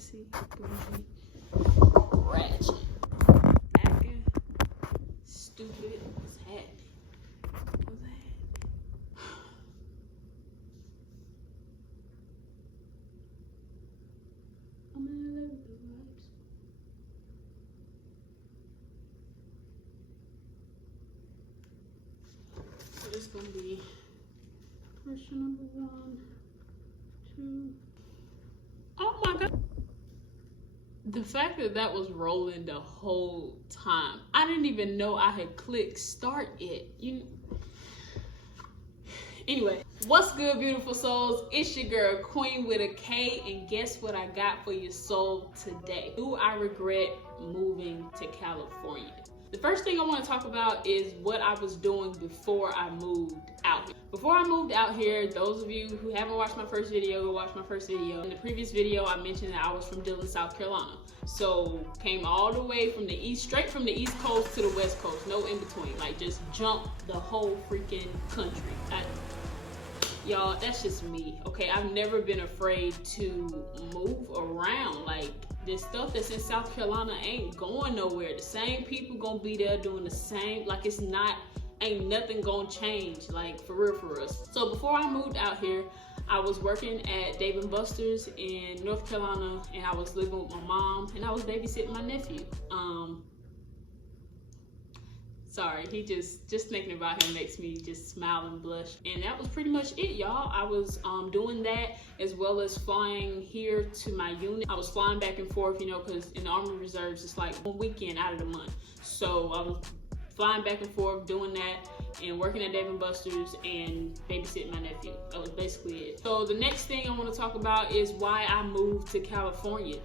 classy, bougie, ratchet, acting stupid. What's happening? What's happening? I'm in love with the vibes. So this is gonna be question number 1, 2. Oh my god. The fact that that was rolling the whole time. I didn't even know I had clicked start it. Anyway, what's good, beautiful souls? It's your girl Queen with a K, and guess what I got for your soul today? Do I regret moving to California? The first thing I want to talk about is what I was doing before I moved out here. Before I moved out here, those of you who haven't watched my first video, go watch my first video. In the previous video, I mentioned that I was from Dillon, South Carolina. So came all the way from the east, straight from the East Coast to the West Coast, no in between. Like just jumped the whole freaking country. Y'all, that's just me, okay? I've never been afraid to move around. Like, this stuff that's in South Carolina ain't going nowhere. The same people gonna be there doing the same, like ain't nothing gonna change, like for real for us. So before I moved out here, I was working at Dave & Buster's in North Carolina, and I was living with my mom, and I was babysitting my nephew. Sorry, he just thinking about him makes me just smile and blush. And that was pretty much it, y'all. I was doing that as well as flying here to my unit. I was flying back and forth, you know, because in the Army Reserves, it's like one weekend out of the month. So I was flying back and forth, doing that, and working at Dave & Buster's and babysitting my nephew. That was basically it. So the next thing I want to talk about is why I moved to California.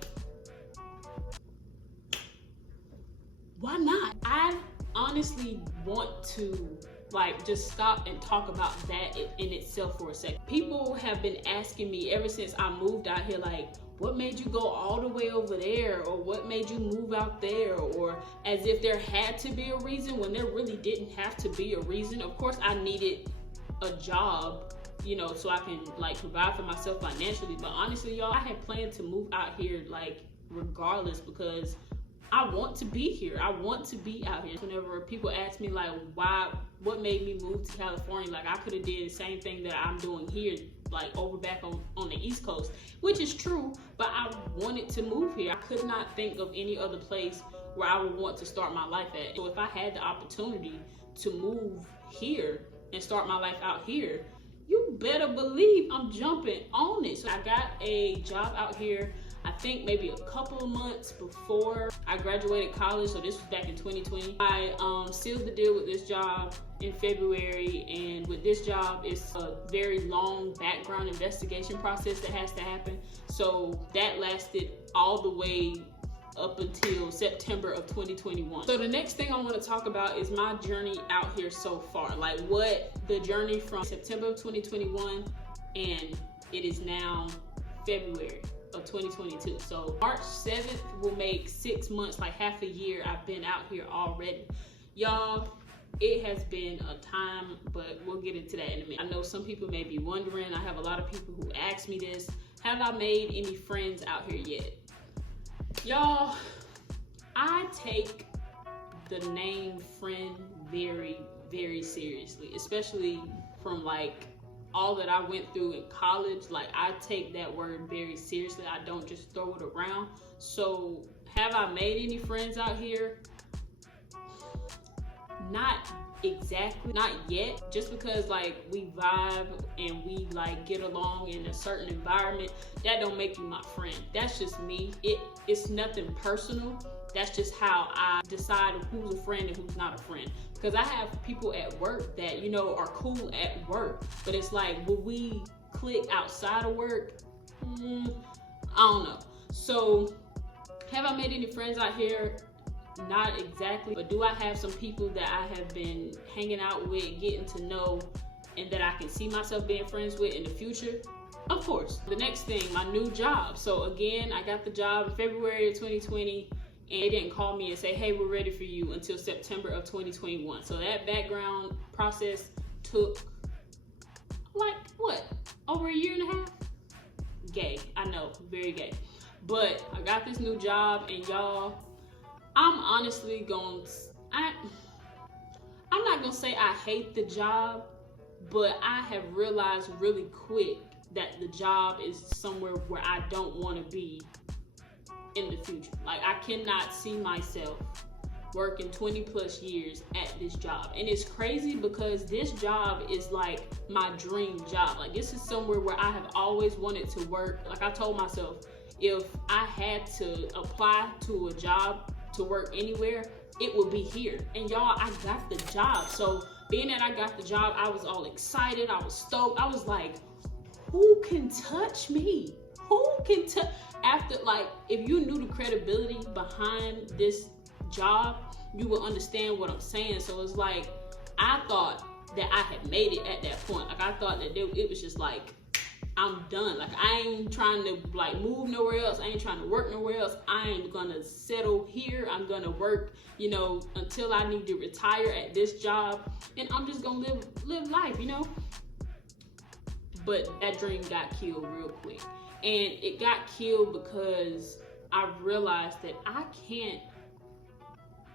Why not? I honestly want to like just stop and talk about that in itself for a second. People have been asking me ever since I moved out here, like, what made you go all the way over there, or what made you move out there, or as if there had to be a reason when there really didn't have to be a reason. Of course I needed a job, you know, so I can like provide for myself financially, but honestly, y'all, I had planned to move out here like regardless, because I want to be here. I want to be out here. Whenever people ask me like, what made me move to California? Like, I could have did the same thing that I'm doing here, like over back on the East Coast, which is true, but I wanted to move here. I could not think of any other place where I would want to start my life at. So if I had the opportunity to move here and start my life out here, you better believe I'm jumping on it. So I got a job out here, I think maybe a couple of months before I graduated college, so this was back in 2020. I sealed the deal with this job in February, and with this job, it's a very long background investigation process that has to happen. So that lasted all the way up until September of 2021. So the next thing I want to talk about is my journey out here so far. Like what the journey from September of 2021, and it is now February of 2022. So March 7th will make 6 months, like half a year I've been out here already. Y'all, it has been a time, but we'll get into that in a minute. I know some people may be wondering, I have a lot of people who ask me this, have I made any friends out here yet? Y'all, I take the name friend very, very seriously, especially from like all that I went through in college. Like, I take that word very seriously. I don't just throw it around. So have I made any friends out here? Not exactly, not yet. Just because like we vibe and we like get along in a certain environment, that don't make you my friend. That's just me. It's nothing personal. That's just how I decide who's a friend and who's not a friend. Because I have people at work that, you know, are cool at work, but it's like, will we click outside of work? I don't know. So have I made any friends out here? Not exactly, but do I have some people that I have been hanging out with, getting to know, and that I can see myself being friends with in the future? Of course. The next thing, my new job. So again, I got the job in February of 2020, and they didn't call me and say, hey, we're ready for you until September of 2021. So that background process took like, what, over a year and a half? Gay, I know, very gay. But I got this new job, and y'all, I'm honestly I'm not gonna say I hate the job, but I have realized really quick that the job is somewhere where I don't want to be in the future. Like, I cannot see myself working 20 plus years at this job. And it's crazy because this job is like my dream job. Like, this is somewhere where I have always wanted to work. Like, I told myself, if I had to apply to a job to work anywhere, it would be here. And y'all, I got the job. So being that I got the job, I was all excited. I was stoked. I was like, who can touch me? Who can touch? After, like, if you knew the credibility behind this job, you would understand what I'm saying. So it's like, I thought that I had made it at that point. Like, I thought that it was just like, I'm done. Like, I ain't trying to like move nowhere else. I ain't trying to work nowhere else. I ain't gonna settle here. I'm gonna work, you know, until I need to retire at this job, and I'm just gonna live life, you know. But that dream got killed real quick, and it got killed because I realized that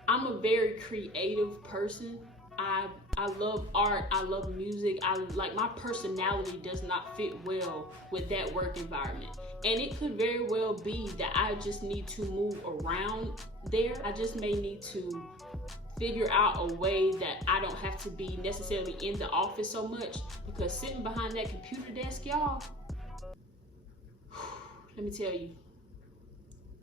I'm a very creative person. I love art, I love music, my personality does not fit well with that work environment. And it could very well be that I just need to move around there. I just may need to figure out a way that I don't have to be necessarily in the office so much, because sitting behind that computer desk, y'all, let me tell you,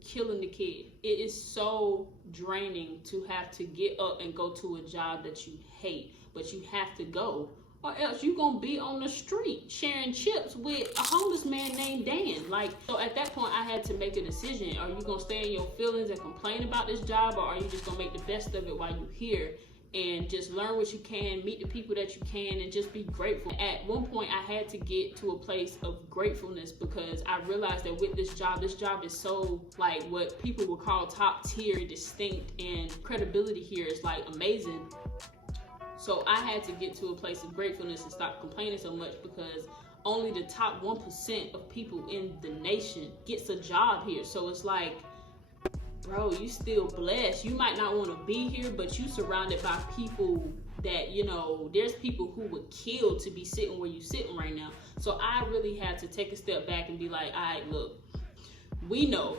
killing the kid. It is so draining to have to get up and go to a job that you hate, but you have to go, or else you're gonna be on the street sharing chips with a homeless man named Dan. Like, so at that point I had to make a decision. Are you gonna stay in your feelings and complain about this job, or are you just gonna make the best of it while you're here and just learn what you can, meet the people that you can, and just be grateful? At one point I had to get to a place of gratefulness, because I realized that with this job is so like what people would call top tier, distinct, and credibility here is like amazing. So I had to get to a place of gratefulness and stop complaining so much, because only the top 1% of people in the nation gets a job here. So it's like, bro, you still blessed. You might not want to be here, but you surrounded by people that, you know, there's people who would kill to be sitting where you sitting right now. So I really had to take a step back and be like, all right, look, we know,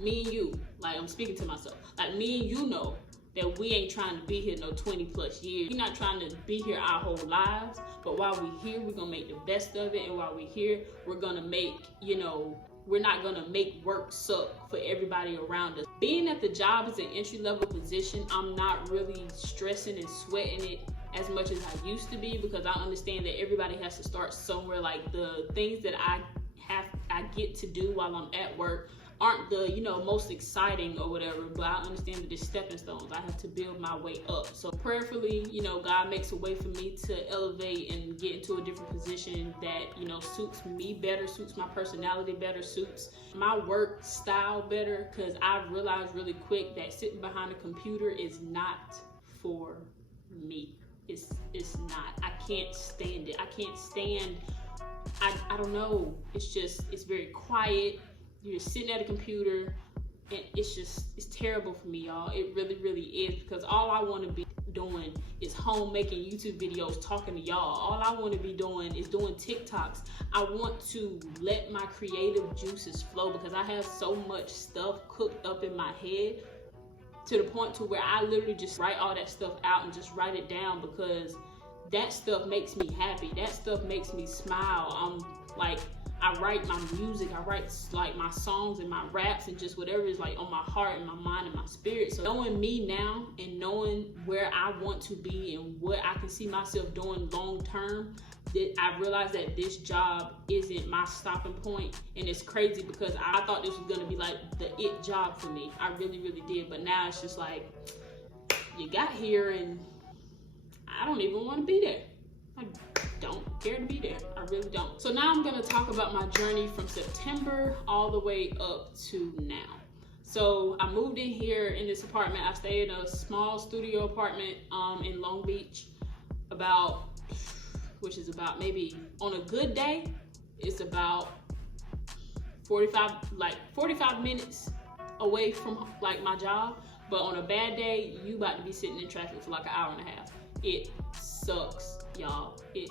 me and you, like, I'm speaking to myself, like, me and you know that we ain't trying to be here no 20 plus years. We're not trying to be here our whole lives, but while we're here, we're gonna make the best of it. And while we're here, we're gonna make, you know, we're not gonna make work suck for everybody around us. Being that the job is an entry-level position, I'm not really stressing and sweating it as much as I used to be, because I understand that everybody has to start somewhere. Like, the things that I get to do while I'm at work aren't the, you know, most exciting or whatever, but I understand that it's stepping stones. I have to build my way up. So prayerfully, you know, God makes a way for me to elevate and get into a different position that, you know, suits me better, suits my personality better, suits my work style better, because I've realized really quick that sitting behind a computer is not for me. It's not. I can't stand it. I can't stand, I don't know. It's very quiet. You're sitting at a computer, and it's terrible for me, y'all. It really, really is, because all I want to be doing is home making YouTube videos, talking to y'all. All I want to be doing is doing TikToks. I want to let my creative juices flow, because I have so much stuff cooked up in my head, to the point to where I literally just write all that stuff out and just write it down, because that stuff makes me happy. That stuff makes me smile. I'm like, I write my music, I write like my songs and my raps and just whatever is like on my heart and my mind and my spirit. So knowing me now and knowing where I want to be and what I can see myself doing long term, that I realized that this job isn't my stopping point. And it's crazy, because I thought this was gonna be like the it job for me. I really, really did. But now it's just like, you got here and I don't even want to be there. I don't care to be there. I really don't. So now I'm going to talk about my journey from September all the way up to now. So I moved in here in this apartment. I stay in a small studio apartment in Long Beach, which is about maybe, on a good day, it's about 45 minutes away from like my job. But on a bad day, you about to be sitting in traffic for like an hour and a half. It sucks, y'all. It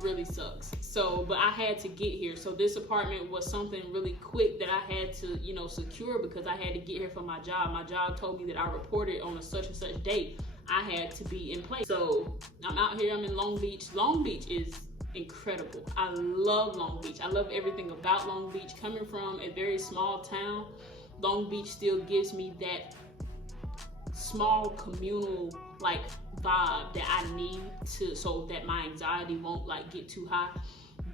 really sucks. So, but I had to get here. So this apartment was something really quick that I had to, you know, secure, because I had to get here for my job. My job told me that I reported on a such and such date. I had to be in place. So I'm out here, I'm in Long Beach. Long Beach is incredible. I love Long Beach. I love everything about Long Beach. Coming from a very small town, Long Beach still gives me that small communal like vibe that I need to, so that my anxiety won't like get too high.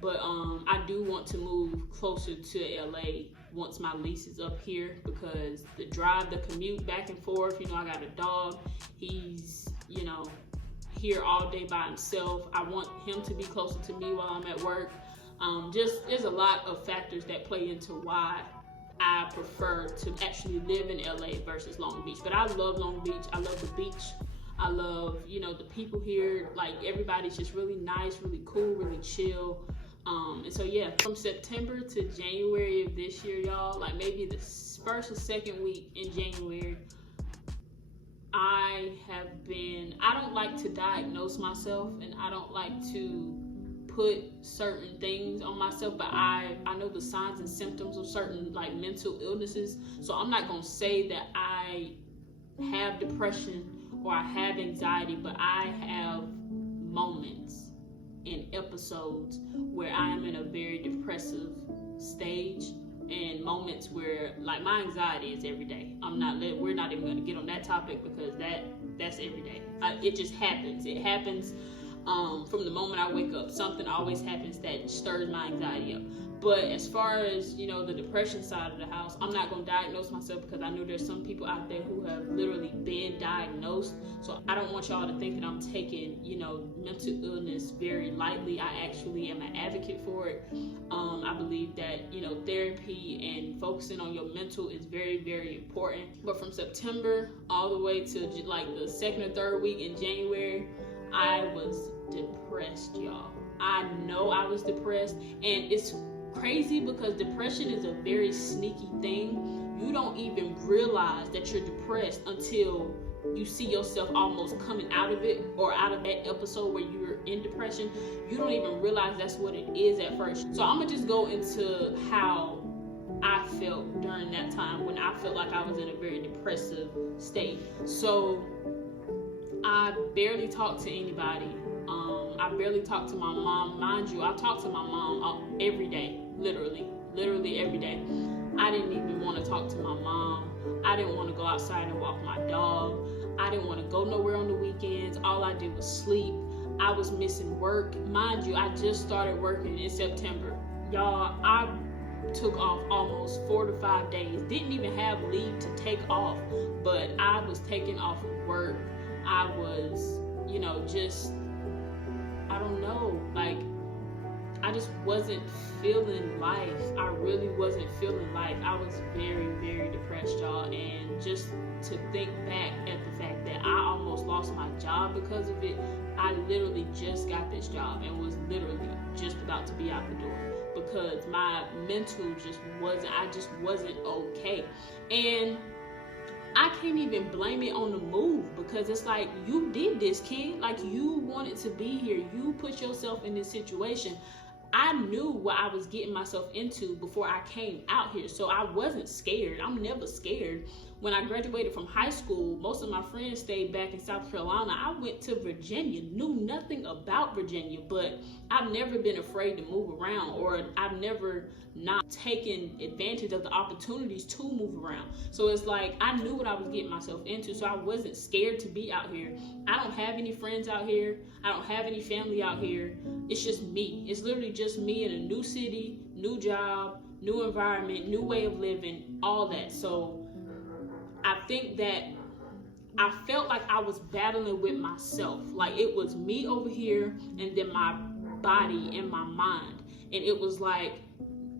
But I do want to move closer to LA once my lease is up here, because the drive, the commute back and forth, you know, I got a dog, he's, you know, here all day by himself. I want him to be closer to me while I'm at work. Just there's a lot of factors that play into why I prefer to actually live in LA versus Long Beach. But I love Long Beach. I love the beach. I love, you know, the people here. Like, everybody's just really nice, really cool, really chill. And so yeah, from September to January of this year, y'all, like maybe the first or second week in January, I don't like to diagnose myself, and I don't like to put certain things on myself, but I know the signs and symptoms of certain like mental illnesses. So I'm not gonna say that I have depression or I have anxiety, but I have moments and episodes where I am in a very depressive stage, and moments where like my anxiety is every day. We're not even going to get on that topic, because that's every day. It just happens. It happens from the moment I wake up. Something always happens that stirs my anxiety up. But as far as, you know, the depression side of the house, I'm not going to diagnose myself, because I know there's some people out there who have literally been diagnosed. So I don't want y'all to think that I'm taking, you know, mental illness very lightly. I actually am an advocate for it. I believe that, you know, therapy and focusing on your mental is very, very important. But from September all the way to like the second or third week in January, I was depressed, y'all. I know I was depressed, and it's crazy because depression is a very sneaky thing. You don't even realize that you're depressed until you see yourself almost coming out of it, or out of that episode where you're in depression. You don't even realize that's what it is at first. So I'm gonna just go into how I felt during that time when I felt like I was in a very depressive state. So I barely talked to anybody. I barely talked to my mom. Mind you, I talked to my mom every day, literally every day. I didn't even want to talk to my mom. I didn't want to go outside and walk my dog. I didn't want to go nowhere on the weekends. All I did was sleep. I was missing work. Mind you, I just started working in September. Y'all, I took off almost 4 to 5 days. Didn't even have leave to take off, but I was taking off of work. I was, you know, just, I don't know, like, I just wasn't feeling life. I really wasn't feeling life. I was very, very depressed, y'all. And just to think back at the fact that I almost lost my job because of it. I literally just got this job and was literally just about to be out the door, because my mental I just wasn't okay. And I can't even blame it on the move, because it's like, you did this, kid. Like, you wanted to be here. You put yourself in this situation. I knew what I was getting myself into before I came out here. So I wasn't scared. I'm never scared. When I graduated from high school, most of my friends stayed back in South Carolina. I went to Virginia, knew nothing about Virginia, but I've never been afraid to move around, or I've never not taken advantage of the opportunities to move around. So it's like, I knew what I was getting myself into, so I wasn't scared to be out here. I don't have any friends out here. I don't have any family out here. It's just me. It's literally just me in a new city, new job, new environment, new way of living, all that. So I think that I felt like I was battling with myself. Like, it was me over here, and then my body and my mind. And it was like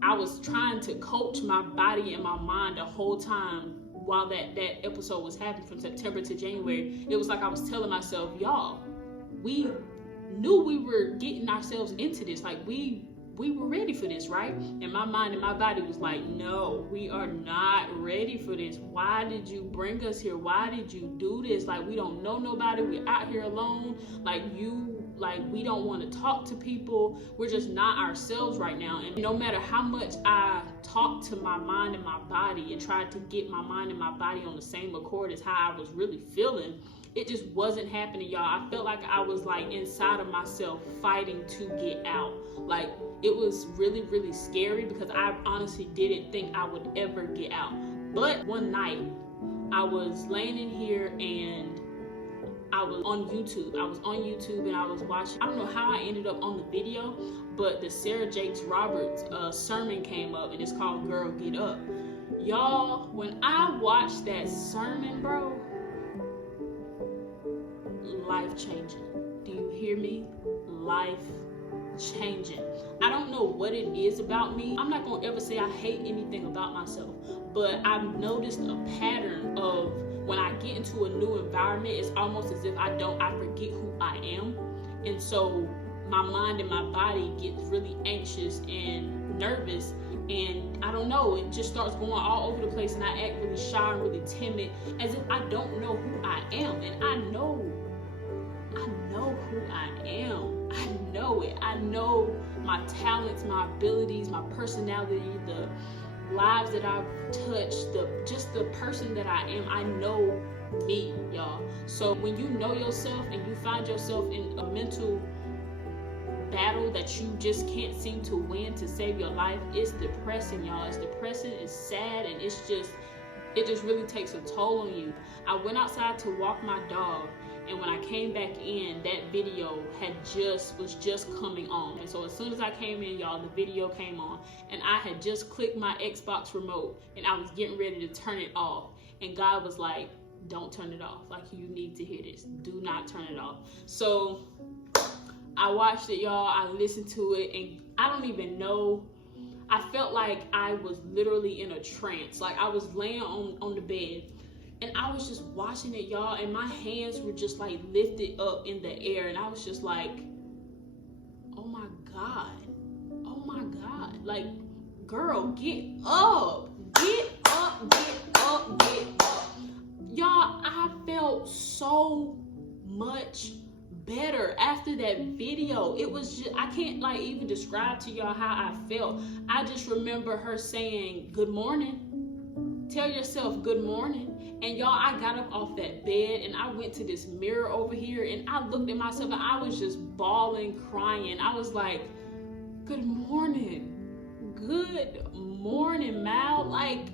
I was trying to coach my body and my mind the whole time while that episode was happening from September to January. It was like I was telling myself, y'all, we knew we were getting ourselves into this. Like, we we were ready for this, right? And my mind and my body was like, no, we are not ready for this. Why did you bring us here? Why did you do this? Like, we don't know nobody. We're out here alone. Like, we don't want to talk to people. We're just not ourselves right now. And no matter how much I talked to my mind and my body and tried to get my mind and my body on the same accord as how I was really feeling, it just wasn't happening, y'all. I felt like I was like inside of myself fighting to get out. Like, it was really, really scary because I honestly didn't think I would ever get out. But one night I was laying in here and I was on YouTube. And I was watching. I don't know how I ended up on the video, but the Sarah Jakes Roberts sermon came up, and it's called Girl Get Up. Y'all, when I watched that sermon, bro, life changing. Do you hear me? Life changing. I don't know what it is about me. I'm not gonna ever say I hate anything about myself, but I've noticed a pattern of when I get into a new environment, it's almost as if I forget who I am. And so my mind and my body gets really anxious and nervous, and I don't know, it just starts going all over the place, and I act really shy and really timid, as if I don't know who I am. And I know who I am. I know it. I know my talents, my abilities, my personality, the lives that I've touched, just the person that I am. I know me, y'all. So when you know yourself and you find yourself in a mental battle that you just can't seem to win to save your life, it's depressing, y'all. It's depressing, it's sad, and it just really takes a toll on you. I went outside to walk my dog, and when I came back in, that video was just coming on. And so as soon as I came in, y'all, the video came on, and I had just clicked my Xbox remote, and I was getting ready to turn it off. And God was like, don't turn it off. Like, you need to hear this. Do not turn it off. So I watched it, y'all. I listened to it, and I don't even know. I felt like I was literally in a trance. Like, I was laying on the bed, and I was just watching it, y'all, and my hands were just like lifted up in the air, and I was just like, oh my God. Oh my God. Like, girl, get up. Get up, get up, get up. Y'all, I felt so much better after that video. It was just, I can't like even describe to y'all how I felt. I just remember her saying, good morning. Tell yourself good morning. And y'all, I got up off that bed and I went to this mirror over here and I looked at myself and I was just bawling, crying. I was like, good morning. Good morning, Mal. Like,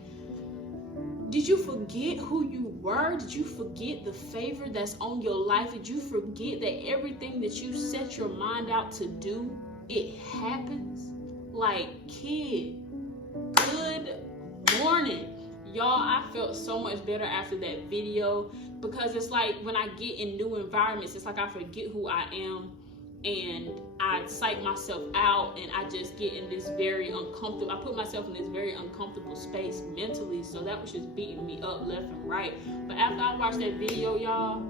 did you forget who you were? Did you forget the favor that's on your life? Did you forget that everything that you set your mind out to do, it happens? Like, kid, good morning. Y'all, I felt so much better after that video, because it's like when I get in new environments, it's like I forget who I am and I psych myself out and I just get in this very uncomfortable, I put myself in this very uncomfortable space mentally. So that was just beating me up left and right. But after I watched that video, y'all,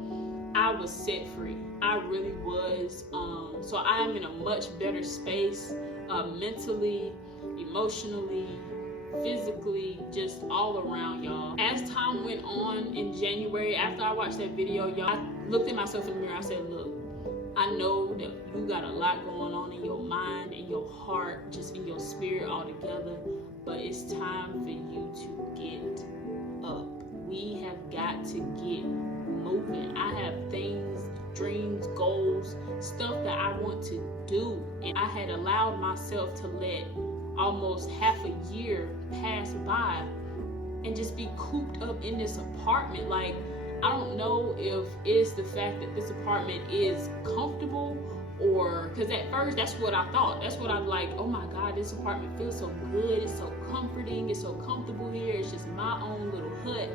I was set free. I really was. So I am in a much better space, mentally, emotionally, physically, just all around, y'all. As time went on in January, after I watched that video, y'all, I looked at myself in the mirror. I said, look, I know that you got a lot going on in your mind and your heart, just in your spirit all together, but it's time for you to get up. We have got to get moving. I have things, dreams, goals, stuff that I want to do, and I had allowed myself to let almost half a year pass by and just be cooped up in this apartment. Like, I don't know if it's the fact that this apartment is comfortable, or because at first that's what I thought. That's what I'm like, oh my God, this apartment feels so good. It's so comforting. It's so comfortable here. It's just my own little hut.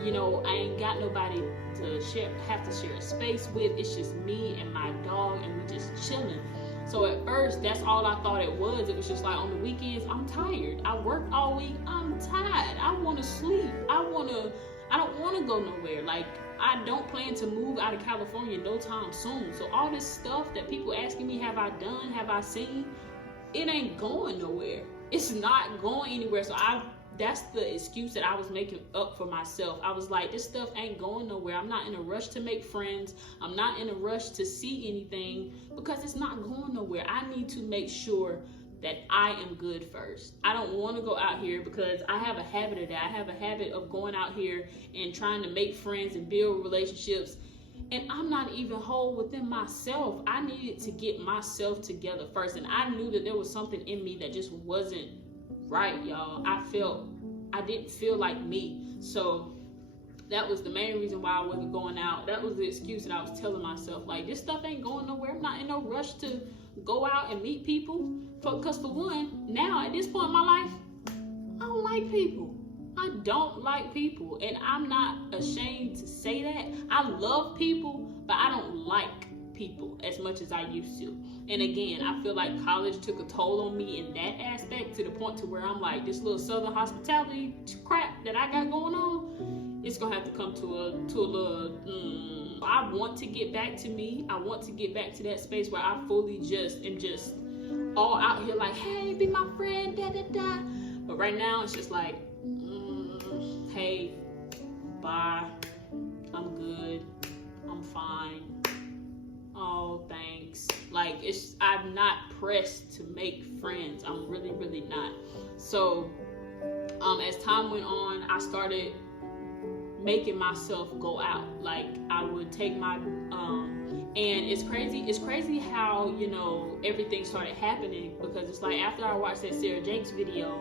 You know, I ain't got nobody to have to share a space with. It's just me and my dog, and we just chilling. So at first, that's all I thought it was. It was just like, on the weekends, I'm tired. I worked all week. I'm tired. I want to sleep. I don't want to go nowhere. Like, I don't plan to move out of California no time soon. So all this stuff that people asking me, have I done, have I seen? it ain't going nowhere. It's not going anywhere. So that's the excuse that I was making up for myself. I was like, this stuff ain't going nowhere. I'm not in a rush to make friends. I'm not in a rush to see anything because it's not going nowhere. I need to make sure that I am good first. I don't want to go out here because I have a habit of that. I have a habit of going out here and trying to make friends and build relationships, and I'm not even whole within myself. I needed to get myself together first, and I knew that there was something in me that just wasn't right, y'all. I didn't feel like me. So that was the main reason why I wasn't going out. That was the excuse that I was telling myself, like, this stuff ain't going nowhere. I'm not in no rush to go out and meet people. Because for one, now at this point in my life, I don't like people. I don't like people. And I'm not ashamed to say that. I love people, but I don't like people as much as I used to. And again, I feel like college took a toll on me in that aspect, to the point to where I'm like, this little Southern hospitality crap that I got going on, it's gonna have to come to a little I want to get back to me. I want to get back to that space where I fully just am just all out here like, hey, be my friend, da da da. But right now it's just like, hey, bye, I'm good, I'm fine, oh thanks. Like, I'm not pressed to make friends. I'm really, really not. So as time went on, I started making myself go out. Like, I would take my and it's crazy how, you know, everything started happening, because it's like, after I watched that Sarah Jakes video,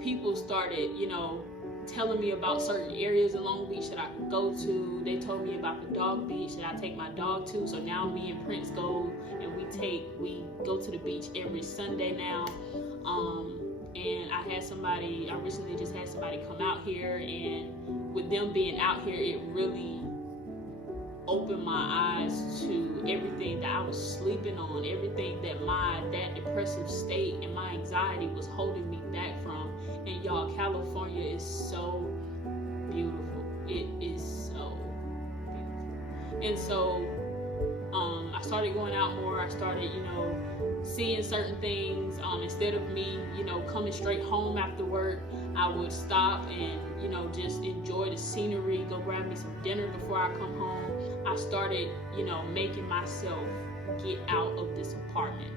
people started, you know, telling me about certain areas in Long Beach that I could go to. They told me about the dog beach that I take my dog to. So now me and Prince go and we go to the beach every Sunday now. And I recently just had somebody come out here, and with them being out here, it really opened my eyes to everything that I was sleeping on, everything that that depressive state and my anxiety was holding me back from. And y'all, California is so beautiful. It is so beautiful. And so I started going out more. I started, you know, seeing certain things. Instead of me, you know, coming straight home after work, I would stop and, you know, just enjoy the scenery, go grab me some dinner before I come home. I started, you know, making myself get out of this apartment.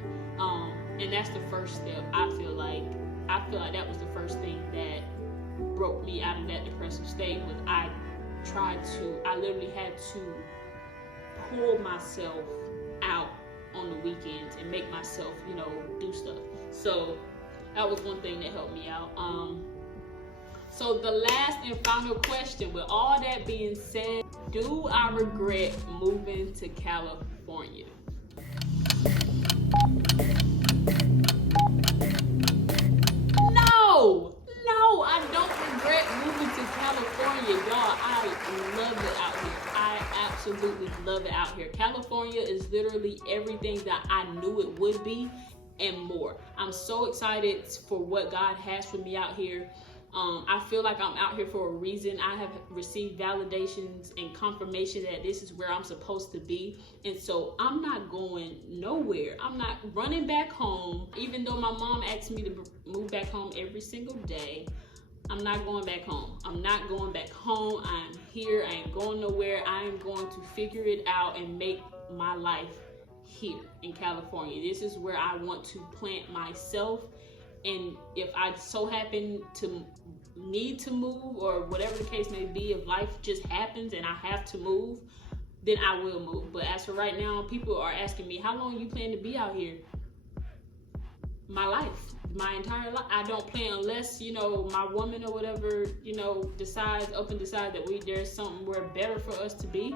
And that's the first step. I feel like that was the first thing that broke me out of that depressive state. Was I literally had to pull myself out on the weekends and make myself, you know, do stuff. So that was one thing that helped me out. So the last and final question, with all that being said, do I regret moving to California? No, I don't regret moving to California, y'all. I love it out here. I absolutely love it out here. California is literally everything that I knew it would be and more. I'm so excited for what God has for me out here. I feel like I'm out here for a reason. I have received validations and confirmation that this is where I'm supposed to be. And so I'm not going nowhere. I'm not running back home. Even though my mom asks me to move back home every single day, I'm not going back home. I'm not going back home. I'm here. I ain't going nowhere. I am going to figure it out and make my life here in California. This is where I want to plant myself. And if I so happen to need to move, or whatever the case may be, if life just happens and I have to move, then I will move. But as for right now, people are asking me, how long you plan to be out here? My life, my entire life. I don't plan, unless, you know, my woman or whatever, you know, decides that there's somewhere better for us to be.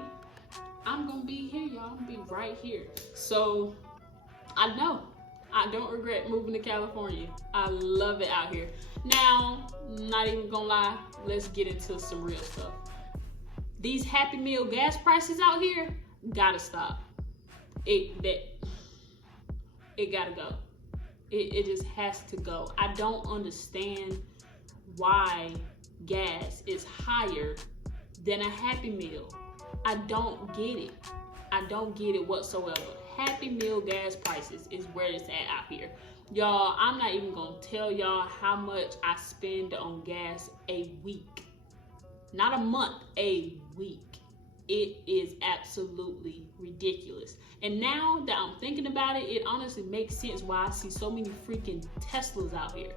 I'm gonna be here, y'all. I'm gonna be right here. So I know I don't regret moving to California. I love it out here. Now, not even gonna lie, let's get into some real stuff. These Happy Meal gas prices out here gotta stop. It gotta go. It just has to go. I don't understand why gas is higher than a Happy Meal. I don't get it. I don't get it whatsoever. Happy Meal gas prices is where it's at out here. Y'all, I'm not even gonna tell y'all how much I spend on gas a week. Not a month, a week. It is absolutely ridiculous. And now that I'm thinking about it, it honestly makes sense why I see so many freaking Teslas out here.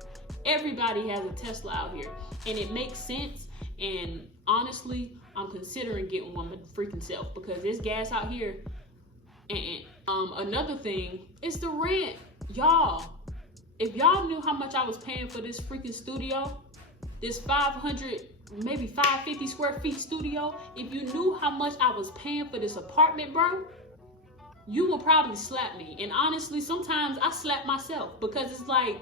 Everybody has a Tesla out here, and it makes sense. And honestly, I'm considering getting one freaking self because there's gas out here. And another thing is the rent. Y'all, if y'all knew how much I was paying for this freaking studio, this 500, maybe 550 square feet studio, if you knew how much I was paying for this apartment, bro, you will probably slap me. And honestly, sometimes I slap myself because it's like,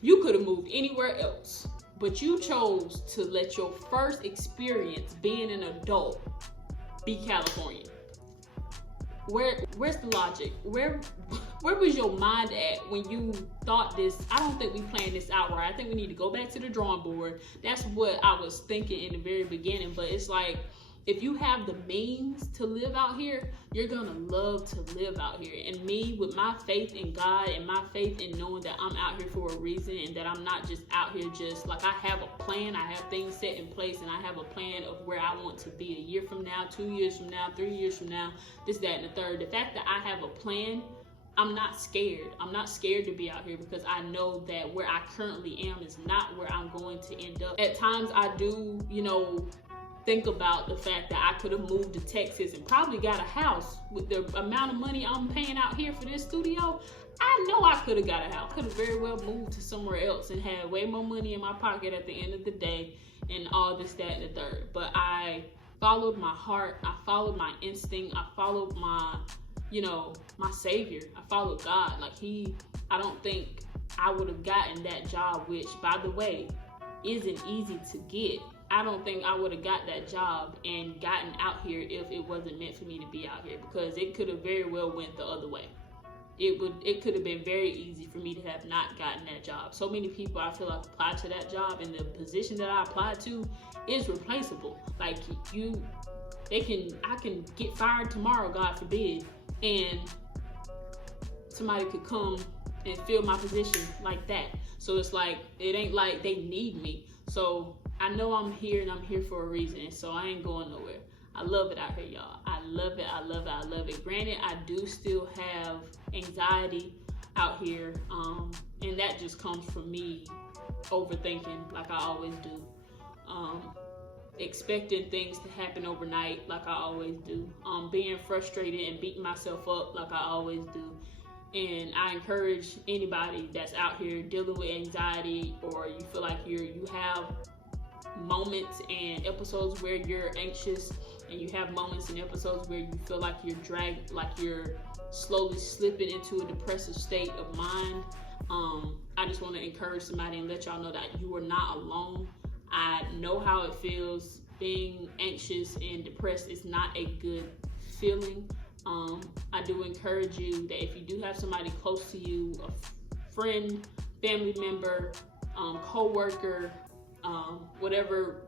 you could have moved anywhere else, but you chose to let your first experience being an adult be California. Where's the logic? Where was your mind at when you thought this? I don't think we planned this out right. I think we need to go back to the drawing board. That's what I was thinking in the very beginning. But it's like, if you have the means to live out here, you're gonna love to live out here. And me, with my faith in God and my faith in knowing that I'm out here for a reason and that I'm not just out here just like, I have a plan, I have things set in place, and I have a plan of where I want to be a year from now, 2 years from now, 3 years from now, this, that, and the third. The fact that I have a plan, I'm not scared. I'm not scared to be out here because I know that where I currently am is not where I'm going to end up. At times I do, think about the fact that I could have moved to Texas and probably got a house with the amount of money I'm paying out here for this studio. I know I could have got a house. Could have very well moved to somewhere else and had way more money in my pocket at the end of the day and all this, that, and the third. But I followed my heart. I followed my instinct. I followed my, my savior. I followed God. I don't think I would have gotten that job, which, by the way, isn't easy to get. I don't think I would have got that job and gotten out here if it wasn't meant for me to be out here, because it could have very well went the other way. It could have been very easy for me to have not gotten that job. So many people, I feel like, applied to that job, and the position that I applied to is replaceable. Like, I can get fired tomorrow, God forbid, and somebody could come and fill my position like that. So it's like, it ain't like they need me. So I know I'm here and I'm here for a reason, so I ain't going nowhere. I love it out here, y'all. I love it, I love it, I love it. Granted, I do still have anxiety out here, and that just comes from me overthinking like I always do. Expecting things to happen overnight like I always do. Being frustrated and beating myself up like I always do. And I encourage anybody that's out here dealing with anxiety, or you feel like you have moments and episodes where you're anxious, and you have moments and episodes where you feel like you're dragged, like you're slowly slipping into a depressive state of mind. I just want to encourage somebody and let y'all know that you are not alone. I know how it feels. Being anxious and depressed is not a good feeling. I do encourage you that if you do have somebody close to you, a friend, family member, co-worker, whatever,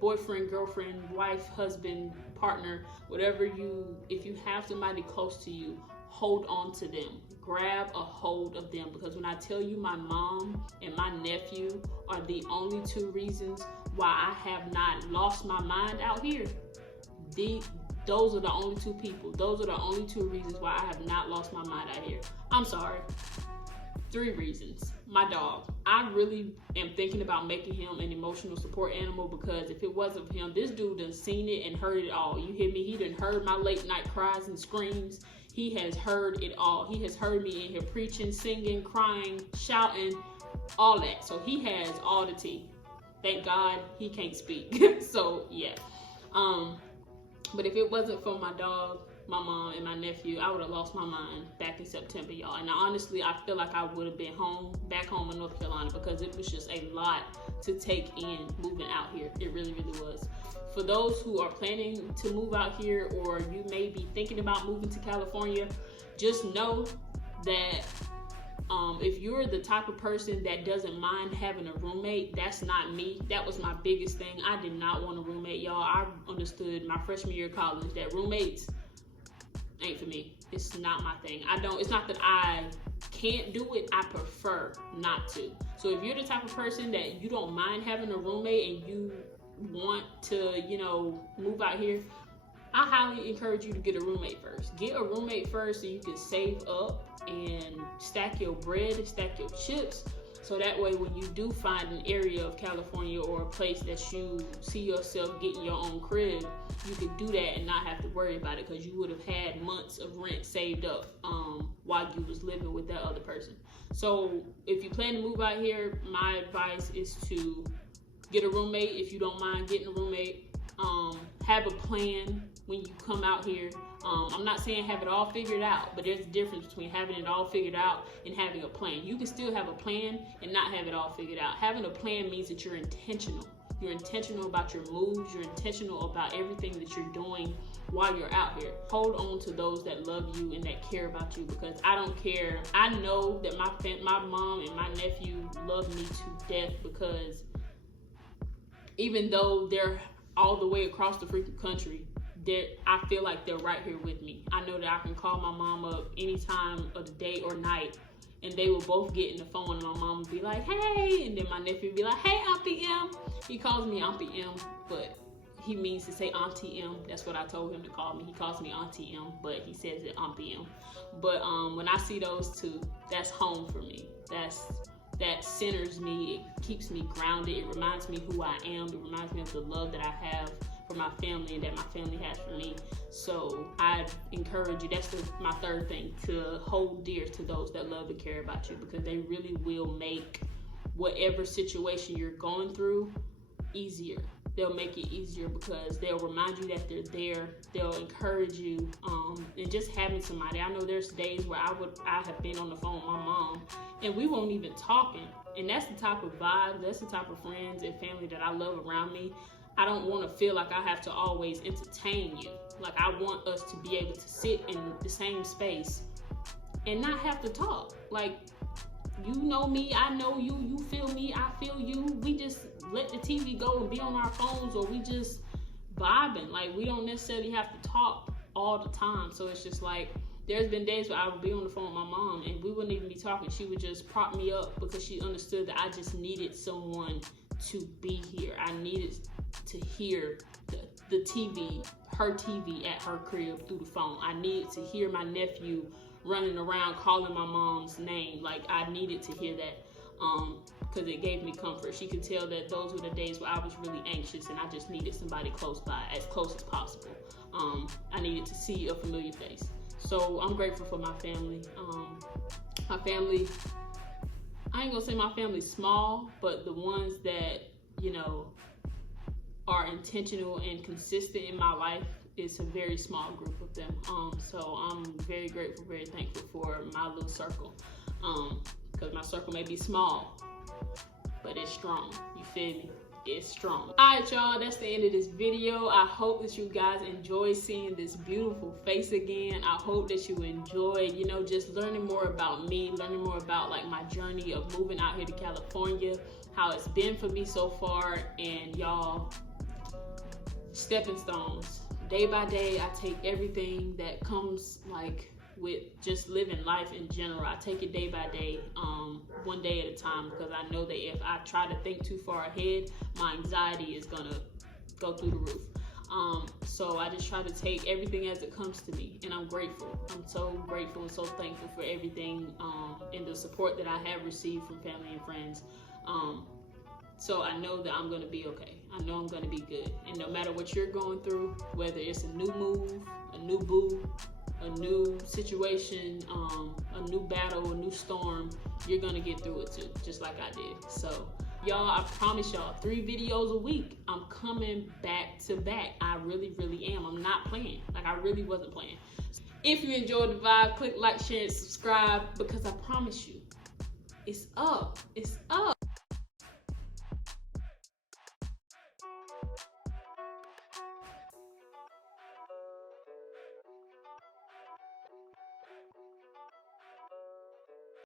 boyfriend, girlfriend, wife, husband, partner, if you have somebody close to you, hold on to them. Grab a hold of them, because when I tell you my mom and my nephew are the only two reasons why I have not lost my mind out here, those are the only two people. Those are the only two reasons why I have not lost my mind out here. I'm sorry. 3 reasons. My dog. I really am thinking about making him an emotional support animal, because if it wasn't for him, this dude done seen it and heard it all. You hear me? He done heard my late night cries and screams. He has heard it all. He has heard me in here preaching, singing, crying, shouting, all that. So he has all the tea. Thank God he can't speak. So yeah. But if it wasn't for my dog, my mom, and my nephew, I would have lost my mind back in September, y'all. And honestly, I feel like I would have been back home in North Carolina, because it was just a lot to take in moving out here. It really, really was. For those who are planning to move out here, or you may be thinking about moving to California, just know that if you're the type of person that doesn't mind having a roommate, that's not me. That was my biggest thing. I did not want a roommate, y'all. I understood my freshman year of college that roommates ain't for me. It's not my thing. It's not that I can't do it, I prefer not to. So if you're the type of person that you don't mind having a roommate and you want to, you know, move out here, I highly encourage you to get a roommate first. Get a roommate first so you can save up and stack your bread and stack your chips. So that way when you do find an area of California or a place that you see yourself getting your own crib, you can do that and not have to worry about it, because you would have had months of rent saved up while you was living with that other person. So if you plan to move out here, my advice is to get a roommate if you don't mind getting a roommate. Have a plan when you come out here. I'm not saying have it all figured out, but there's a difference between having it all figured out and having a plan. You can still have a plan and not have it all figured out. Having a plan means that you're intentional. You're intentional about your moves. You're intentional about everything that you're doing while you're out here. Hold on to those that love you and that care about you, because I don't care. I know that my mom and my nephew love me to death, because even though they're all the way across the freaking country, I feel like they're right here with me. I know that I can call my mom up any time of the day or night, and they will both get in the phone, and my mom will be like, hey, and then my nephew will be like, hey, Auntie M. He calls me Auntie M, but he means to say Auntie M. That's what I told him to call me. He calls me Auntie M, but he says it Auntie M. But when I see those two, that's home for me. That centers me. It keeps me grounded. It reminds me who I am. It reminds me of the love that I have for my family and that my family has for me. So I encourage you, that's my third thing, to hold dear to those that love and care about you, because they really will make whatever situation you're going through easier. They'll make it easier because they'll remind you that they're there. They'll encourage you. And just having somebody. I know there's days where I have been on the phone with my mom and we won't even talking. And that's the type of vibe, that's the type of friends and family that I love around me. I don't want to feel like I have to always entertain you. Like, I want us to be able to sit in the same space and not have to talk. Like, you know me, I know you, you feel me, I feel you. We just let the TV go and be on our phones, or we just vibing. Like, we don't necessarily have to talk all the time. So it's just like, there's been days where I would be on the phone with my mom and we wouldn't even be talking. She would just prop me up because she understood that I just needed someone to be here. I needed to hear the TV, her TV at her crib through the phone. I needed to hear my nephew running around calling my mom's name. Like, I needed to hear that because it gave me comfort. She could tell that those were the days where I was really anxious and I just needed somebody close by, as close as possible. I needed to see a familiar face. So I'm grateful for my family. My family, I ain't gonna say my family's small, but the ones that, you know, are intentional and consistent in my life, it's a very small group of them. So I'm very grateful, very thankful for my little circle. Because my circle may be small, but it's strong. You feel me? It's strong. Alright, y'all, that's the end of this video. I hope that you guys enjoy seeing this beautiful face again. I hope that you enjoyed, you know, just learning more about me, learning more about like my journey of moving out here to California, how it's been for me so far. And y'all, stepping stones. Day by day, I take everything that comes like with just living life in general. I take it day by day, one day at a time, because I know that if I try to think too far ahead, my anxiety is gonna go through the roof. So I just try to take everything as it comes to me, and I'm grateful. I'm so grateful and so thankful for everything and the support that I have received from family and friends. So I know that I'm gonna be okay. I know I'm gonna be good. And no matter what you're going through, whether it's a new move, a new boo, a new situation, a new battle, a new storm, you're gonna get through it too, just like I did. So y'all, I promise y'all, 3 videos a week. I'm coming back to back. I really, really am. I'm not playing. Like, I really wasn't playing. If you enjoyed the vibe, click like, share, and subscribe, because I promise you, it's up. It's up.